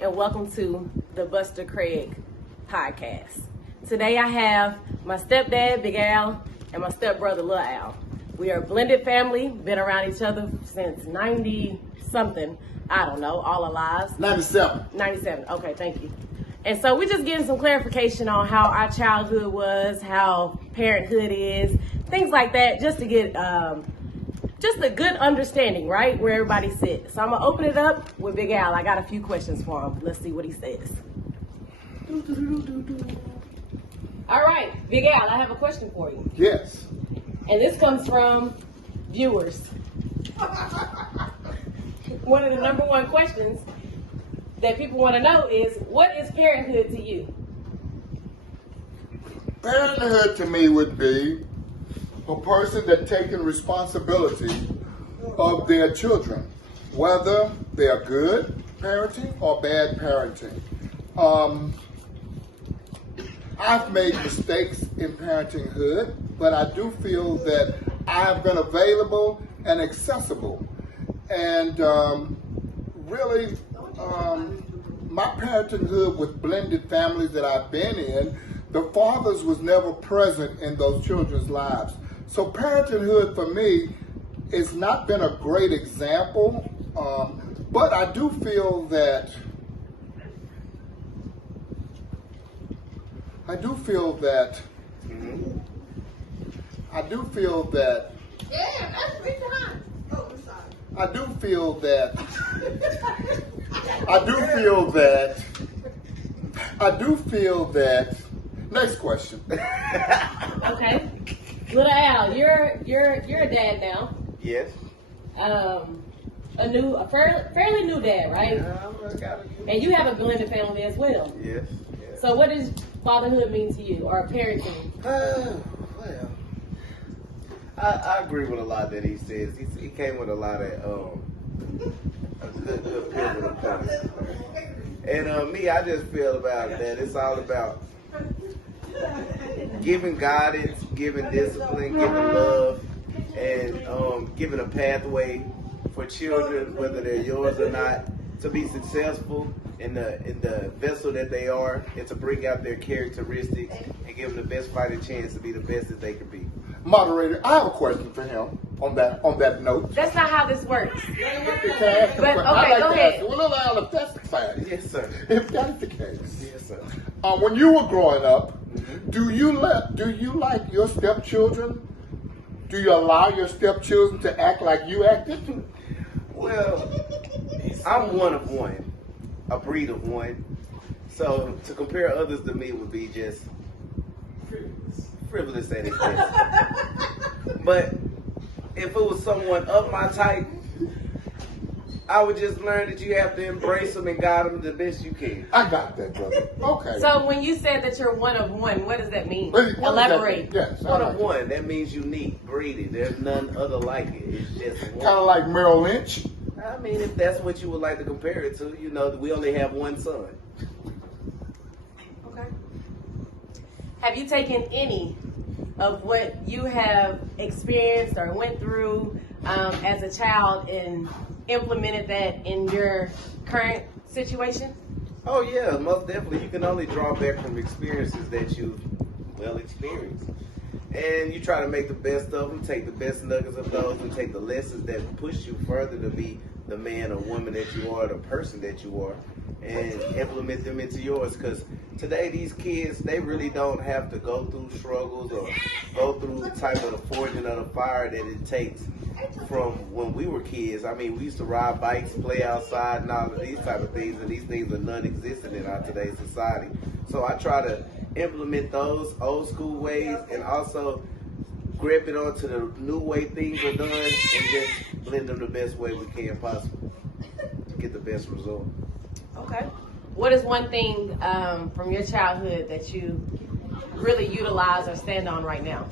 and welcome to the Buster Craig podcast. Today I have my stepdad, Big Al, and my stepbrother, Lil Al. We are a blended family, been around each other since 90-something, I don't know, all our lives. 97. 97, okay, thank you. And so we're just getting some clarification on how our childhood was, how parenthood is, things like that, just to get just a good understanding, right, where everybody sits. So I'm going to open it up with Big Al. I got a few questions for him. Let's see what he says. All right, Big Al, I have a question for you. Yes. And this comes from viewers. One of the number one questions that people want to know is, what is parenthood to you? Parenthood to me would be a person that's taking responsibility of their children, whether they are good parenting or bad parenting. I've made mistakes in parenthood, but I do feel that I have been available and accessible. And really, my parenthood with blended families that I've been in, the fathers was never present in those children's lives. So parenthood for me has not been a great example, but I do feel that I do feel that I do feel that next question. Okay. Little Al, you're a dad now. Yes. A fairly new dad, right? And you have a blended family as well. Yes. So what does fatherhood mean to you, or parenting? Well, I agree with a lot that he says. He came with a lot of good pivotal points. And me, I just feel about that. It's all about giving guidance, giving discipline, giving love, and giving a pathway for children, whether they're yours or not, to be successful in the vessel that they are, and to bring out their characteristics and give them the best fighting chance to be the best that they can be. Moderator, I have a question for him on that note. That's not how this works. Can I ask a But, question? okay, I'd like go to ahead. ask you, well, Al, if that's the fact, Yes, sir. if that's the case, Yes, sir. when you were growing up, do you like your stepchildren? Do you allow your stepchildren to act like you acted? Well, I'm one of one, a breed of one. So to compare others to me would be just frivolous at its best. But if it was someone of my type, I would just learn that you have to embrace them and guide them the best you can. I got that, brother. Okay. So when you said that you're one of one, what does that mean? What does that Elaborate. mean? Yes. One of one, that means unique, breeded. There's none other like it. It's just one. Kind of like Merrill Lynch. I mean, if that's what you would like to compare it to, you know, we only have one son. Okay. Have you taken any of what you have experienced or went through as a child and implemented that in your current situation? Oh yeah, most definitely. You can only draw back from experiences that you've experienced. And you try to make the best of them, take the best nuggets of those, and take the lessons that push you further to be the man or woman that you are, the person that you are, and implement them into yours. Because today these kids, they really don't have to go through struggles or go through the type of the forging of the fire that it takes from when we were kids. I mean, we used to ride bikes, play outside, and all of these type of things, and these things are non-existent in our today's society. So I try to implement those old school ways and also grip it onto the new way things are done and just blend them the best way we can possible to get the best result. Okay. What is one thing from your childhood that you really utilize or stand on right now?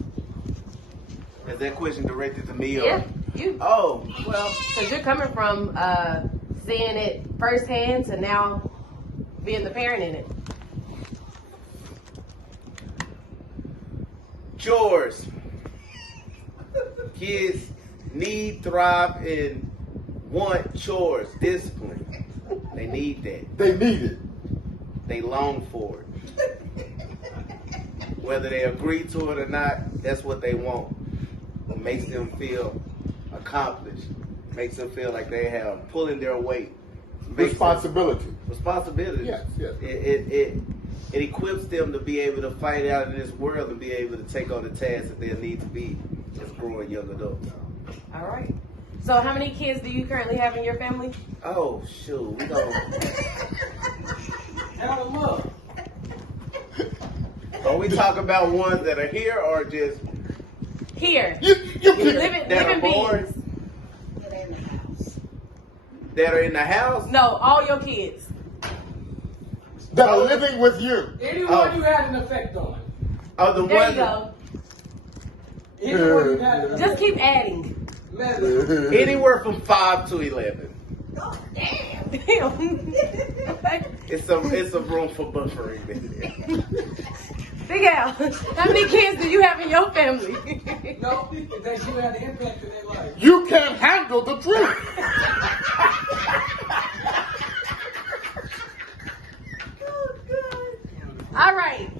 Is that question directed to me or? Yeah, you. Oh, well. Because you're coming from seeing it firsthand to now being the parent in it. Chores. Kids need, thrive, and want chores, discipline. They need that. They need it. They long for it. Whether they agree to it or not, that's what they want. It makes them feel accomplished. Makes them feel like they have pulling their weight. Responsibility. Responsibility. Yes, yes. It equips them to be able to fight out in this world and be able to take on the tasks that they'll need to be as growing young adults. All right. So how many kids do you currently have in your family? Oh, shoot. We don't. Have them up. Are we talking about ones that are here or just Here. You Living that are born? beings. That are in the house? No, all your kids. that are living with you. Anyone you had an effect on. Oh, the There ones you go. Anyone you had an effect Just keep adding. anywhere from 5 to 11. Damn. It's a room for buffering. Big Al, how many kids do you have in your family? No, that you had an impact in their life. You can't handle the truth. All right.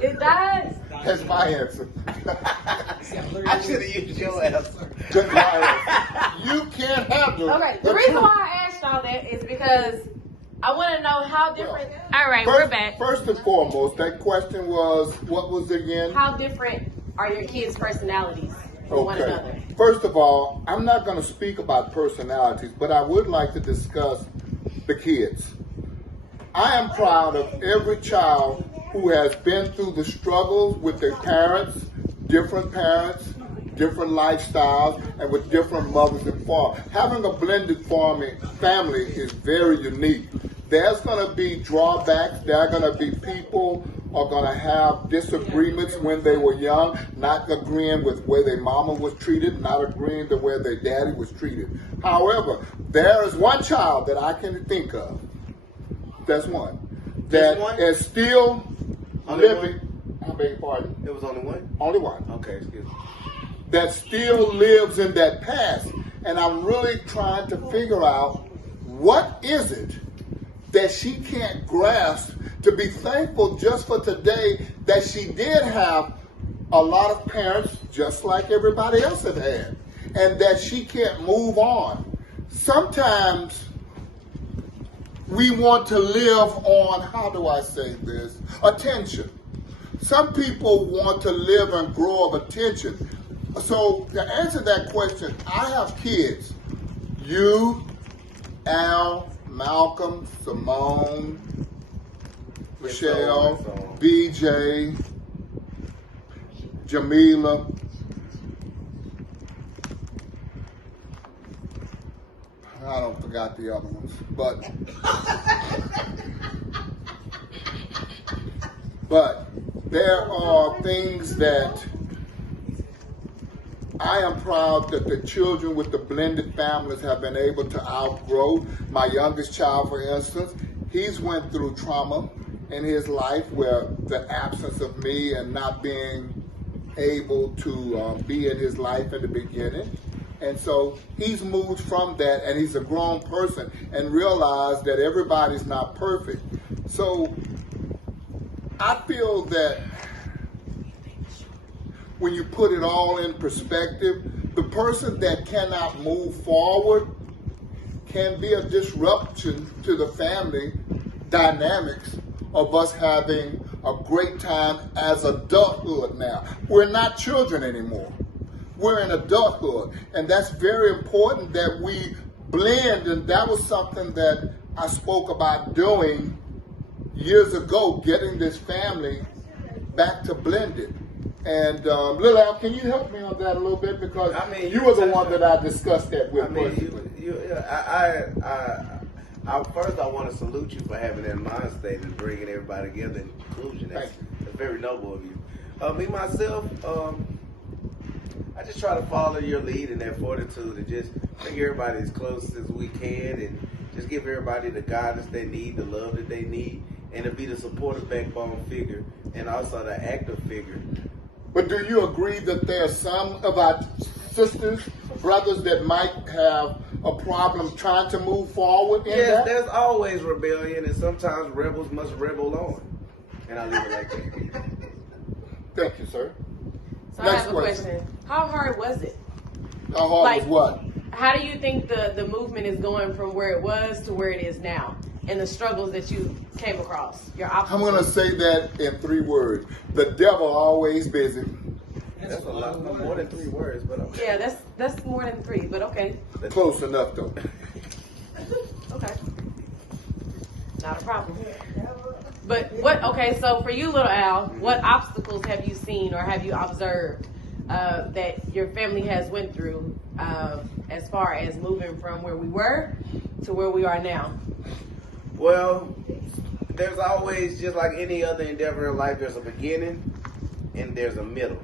It dies. That's my answer. I should have used your answer. That's my answer. You can't handle Okay. The reason why I asked all that is because I want to know how different. All right, we're back. First and foremost, that question was, what was it again? How different are your kids' personalities from one another? First of all, I'm not going to speak about personalities, but I would like to discuss the kids. I am proud of every child who has been through the struggles with their parents, different lifestyles, and with different mothers and fathers. Having a blended family is very unique. There's going to be drawbacks. There are going to be people are going to have disagreements when they were young, not agreeing with where their mama was treated, not agreeing to where their daddy was treated. However, there is one child that I can think of. That's one. That is still living. I beg your pardon? There was only one? Only one. Okay, excuse me. That still lives in that past. And I'm really trying to figure out what is it that she can't grasp to be thankful just for today that she did have a lot of parents just like everybody else have had. And that she can't move on. Sometimes we want to live on, how do I say this? Attention. Some people want to live and grow of attention. So to answer that question, I have kids. You, Al, Malcolm, Simone, Michelle, BJ, Jamila. I don't forgot the other ones, but there are things that I am proud that the children with the blended families have been able to outgrow. My youngest child, for instance, he's went through trauma in his life where the absence of me and not being able to be in his life in the beginning. And so he's moved from that, and he's a grown person and realized that everybody's not perfect. So I feel that when you put it all in perspective, the person that cannot move forward can be a disruption to the family dynamics of us having a great time as adulthood now. We're not children anymore. We're in adulthood, and that's very important that we blend, and that was something that I spoke about doing years ago, getting this family back to blended. And Lil Al, can you help me on that a little bit? Because you were the one that I discussed that with. First, I want to salute you for having that mind state and bringing everybody together in conclusion. That's very noble of you. Me, myself, I just try to follow your lead in that fortitude and just make everybody as close as we can and just give everybody the guidance they need, the love that they need, and to be the supportive backbone figure and also the active figure. But do you agree that there are some of our sisters, brothers that might have a problem trying to move forward in Yes, that? there's always rebellion, and sometimes rebels must rebel on. And I leave it like that. Thank you, sir. So I Next have a question. How hard was it? How hard was what? How do you think the movement is going from where it was to where it is now? And the struggles that you came across, your I'm obstacles? going to say that in 3 words. The devil always busy. That's a lot more than 3 words, but okay. Yeah, that's more than 3, but okay. Close enough, though. Okay. Not a problem. But okay, so for you, Little Al, what obstacles have you seen or have you observed that your family has went through as far as moving from where we were to where we are now? Well, there's always, just like any other endeavor in life, there's a beginning and there's a middle.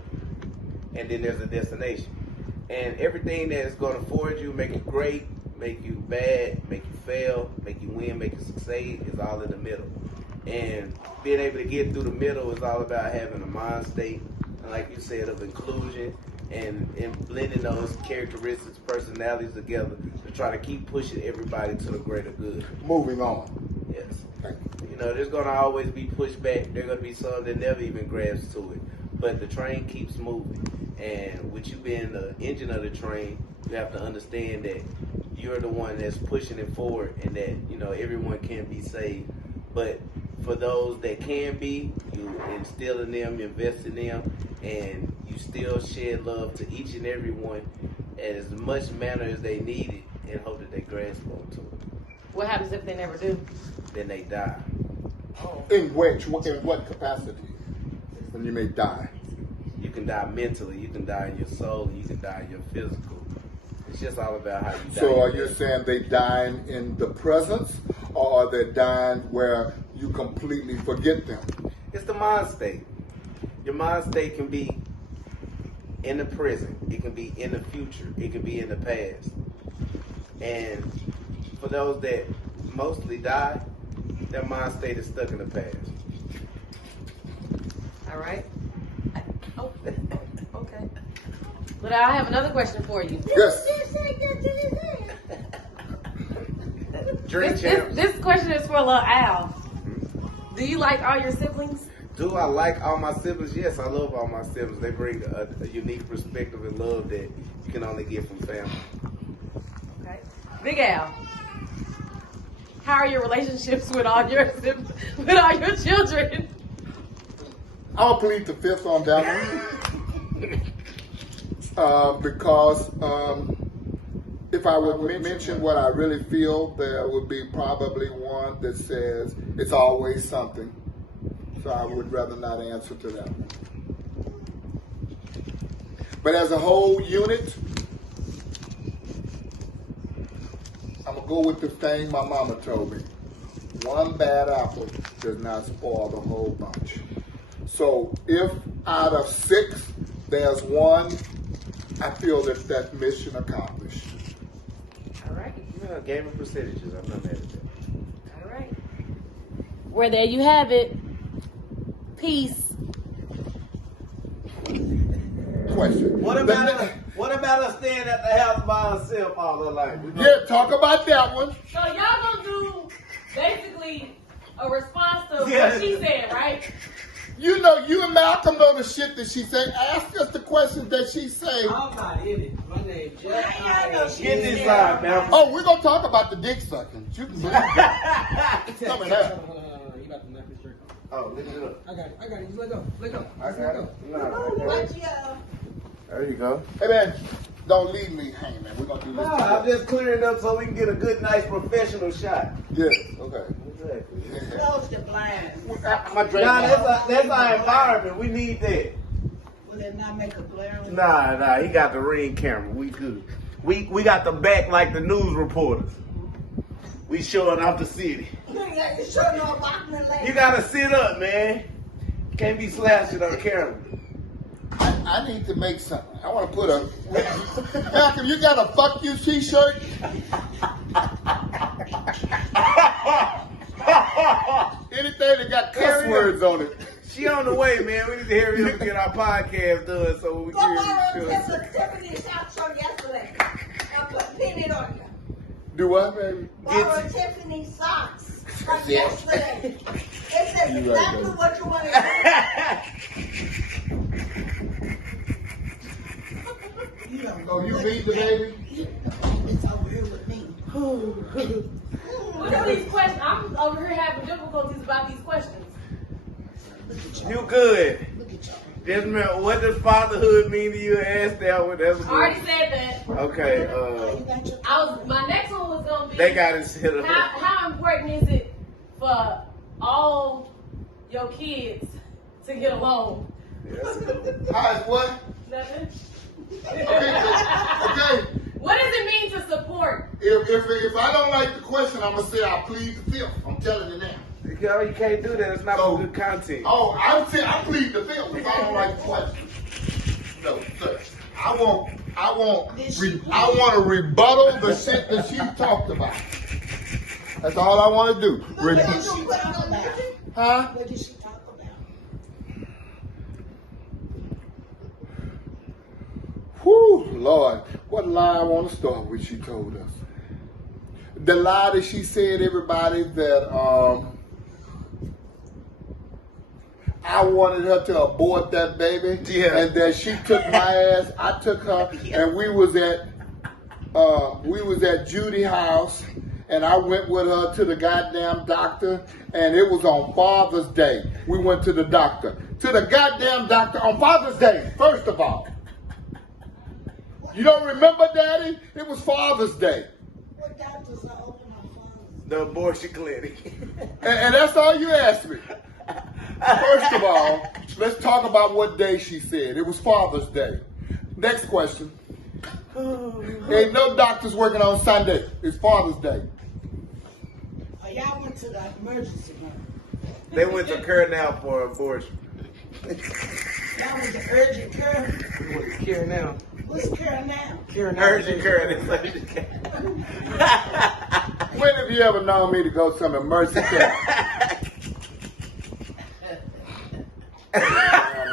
And then there's a destination. And everything that is going to forge you, make you great, make you bad, make you fail, make you win, make you succeed, is all in the middle. And being able to get through the middle is all about having a mind state, and like you said, of inclusion and blending those characteristics, personalities together to try to keep pushing everybody to the greater good. Moving on. Yes. You know, there's going to always be pushback. There's going to be some that never even grasp to it. But the train keeps moving. And with you being the engine of the train, you have to understand that you're the one that's pushing it forward and that, you know, everyone can be saved. But for those that can be, you instill in them, you invest in them, and you still shed love to each and every one as much manner as they need it and hope that they grasp onto it. What happens if they never do? Then they die. In what capacity? When you may die. You can die mentally, you can die in your soul, you can die in your physical. It's just all about how you die. So are you saying they dying in the presence, or are they dying where you completely forget them? It's the mind state. Your mind state can be in the present, it can be in the future, it can be in the past. And for those that mostly die, their mind state is stuck in the past. All right. Oh, okay. But I have another question for you. Yes. Dream champs. This question is for Lil Al. Do you like all your siblings? Do I like all my siblings? Yes, I love all my siblings. They bring a unique perspective and love that you can only get from family. Okay. Big Al. How are your relationships with all your children? I'll plead the fifth on that one. Because if I would mention what I really feel, there would be probably one that says it's always something. So I would rather not answer to that one. But as a whole unit, I'm going to go with the thing my mama told me. One bad apple does not spoil the whole bunch. So if out of 6, there's one, I feel that's mission accomplished. All right. Yeah, game of percentages. I'm not mad at that. All right. Well, there you have it. Peace. Question. What about us staying at the house by ourselves all our life? Yeah, talk about that one. So y'all gonna do basically a response to Yeah. what she said, right? You know, you and Malcolm know the shit that she say. Ask us the questions that she say. I'm not in it. My name is Jeff. Get this side, man. Oh, we're going to talk about the dick sucking. You can believe that. Come in here. You about to knock this shirt off. Oh, lift it up. I got it. Just let go. Let go. I Just got let it. go. No, there you go. Hey, man, don't leave me hanging, man. We're going to do this No, I'm together. just clearing it up so we can get a good, nice, professional shot. Yes, okay. Exactly. Close the blinds. My drink. Nah, that's our environment. We need that. Will it not make a glare? Nah, he got the ring camera. We good. We got the back like the news reporters. We showing off the city. You sure know about me later. You gotta sit up, man. Can't be slashing on camera. I need to make something. I want to put a... Malcolm, you got a fuck you t-shirt? Anything that got cuss words on it. She on the way, man. We need to hurry up and get our podcast done so we Go borrow can this certificate shot show yesterday. I put pin it on you. Do what, baby? Borrow Tiffany socks. Like Yeah. yesterday. It says You right, exactly baby. what you want to do. You don't Oh, you know. beat the baby? It's over here with me. What are these questions? I'm over here having difficulties about these questions. Look at y'all. You good. Look at y'all. Just remember, what does fatherhood mean to you? Ask that one. That's I already good. said that. Okay, You got your My next one was gonna be they got it set up. how important is it for all your kids to get along? That's good. Hi, what? Nothing. Okay. What does it mean to support? If I don't like the question, I'm gonna say I plead the fifth. I'm telling you now. Yo, you can't do that. It's not So- good content. Oh, I plead the fifth if I don't like the question. No, sir. I want to rebuttal the shit that she talked about. That's all I want to do. What did she talk about? Huh? What did she talk about? Whew, Lord, what lie I want to start with? She told us the lie that she said, everybody, that I wanted her to abort that baby, Yeah. and that she took my ass. I took her, and we was at Judy house, and I went with her to the goddamn doctor, and it was on Father's Day. We went to the doctor, on Father's Day. First of all, you don't remember, Daddy? It was Father's Day, What doctors are open on phones? The abortion clinic. and that's all you asked me. First of all, let's talk about what day she said. It was Father's Day. Next question. Ain't no doctors working on Sunday. It's Father's Day. Oh, y'all went to the emergency room. They went to Care Now for abortion. Y'all went to urgent care. We want to care now. What's care now? Care now. Urgent care. When have you ever known me to go to some emergency care?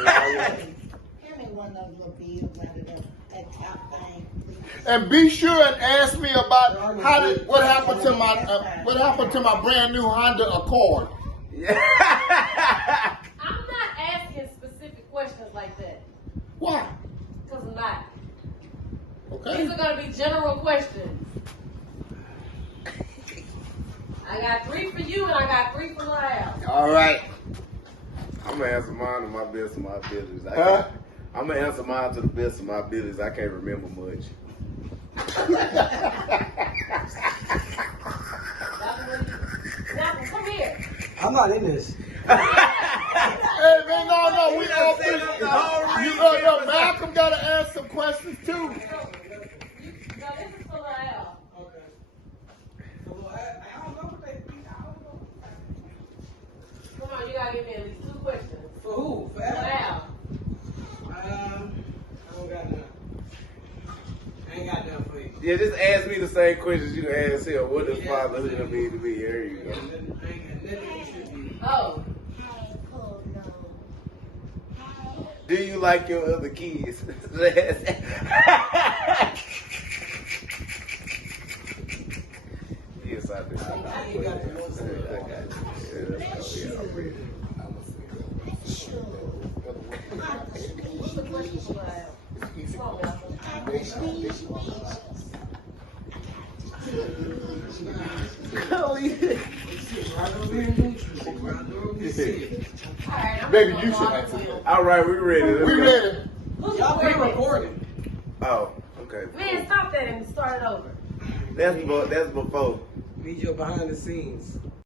Hand me one of those little bills out of that top thing, please. And be sure and ask me about what happened to my brand new Honda Accord. I'm not asking specific questions like that. Why? Because I'm not. Okay. These are going to be general questions. I got 3 for you and I got 3 for Lyle. All right. I'm gonna answer mine to my best of my abilities. Huh? I'm gonna answer mine to the best of my abilities. I can't remember much. Now, come here. I'm not in this. Hey, man, no, we all three. Malcolm got to ask some questions too. No, this is for Lyle. Okay. Well, I don't know what they think. I don't know. Come on, you got to give me at least 2 questions. For who? For For Adam? Lyle. I don't got none. I ain't got none for you. Yeah, just ask me the same questions you asked him. What does fatherhood mean to me? There you I go. ain't got nothing you should be. Oh. Do you like your other kids? Yes, I do. You got the most of it. I got you. What's the question for Lyle? Come on, Malcolm. All right, I'm Baby, gonna you go should on answer to- All right, we're ready. Let's We go. ready? Who's Y'all been recording? recording. Oh, okay. Man, stop that and start it over. That's before. Need your behind the scenes.